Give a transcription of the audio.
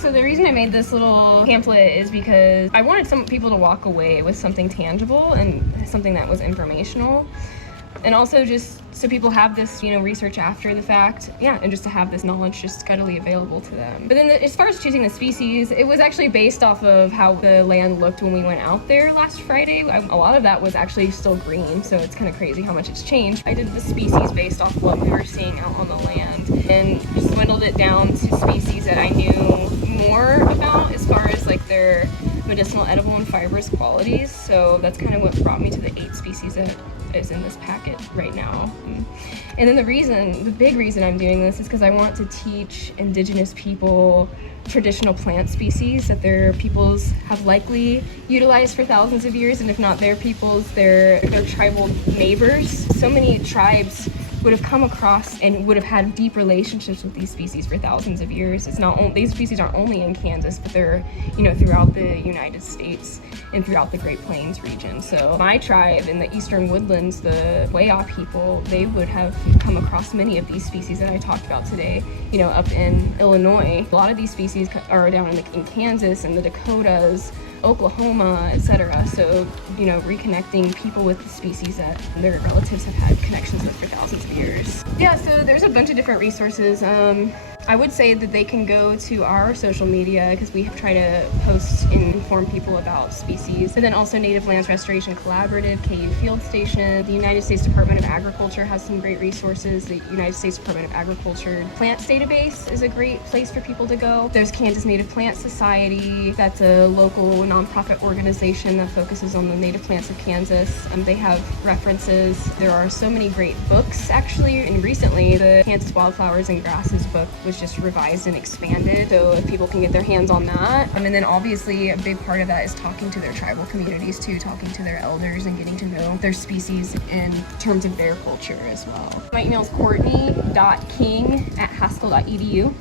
So the reason I made this little pamphlet is because I wanted some people to walk away with something tangible and something that was informational. And also just so people have this, research after the fact, and just to have this knowledge just readily available to them. But then as far as choosing the species, it was actually based off of how the land looked when we went out there last Friday. A lot of that was actually still green, so it's kind of crazy how much it's changed. I did the species based off what we were seeing out on the land and just dwindled it down to species that I knew more about as far as like their medicinal, edible, and fibrous qualities. So that's kind of what brought me to the 8 species that is in this packet right now. And then the big reason I'm doing this is because I want to teach indigenous people traditional plant species that their peoples have likely utilized for thousands of years, and if not their peoples, their tribal neighbors. So many tribes would have come across and would have had deep relationships with these species for thousands of years. These species aren't only in Kansas, but they're, throughout the United States and throughout the Great Plains region. So my tribe in the eastern woodlands, the Waya people, they would have come across many of these species that I talked about today, up in Illinois. A lot of these species are down in Kansas and the Dakotas, Oklahoma, etc. So, reconnecting people with the species that their relatives have had connections with for thousands of years. Yeah, so there's a bunch of different resources. I would say that they can go to our social media because we try to post and inform people about species. And then also Native Lands Restoration Collaborative, KU Field Station. The United States Department of Agriculture has some great resources. The United States Department of Agriculture Plants Database is a great place for people to go. There's Kansas Native Plant Society. That's a local nonprofit organization that focuses on the native plants of Kansas. They have references. There are so many great books actually, and recently the Kansas Wildflowers and Grasses book was just revised and expanded, so if people can get their hands on that. And then obviously a big part of that is talking to their tribal communities too, talking to their elders and getting to know their species in terms of their culture as well. My email is courtney.king@haskell.edu.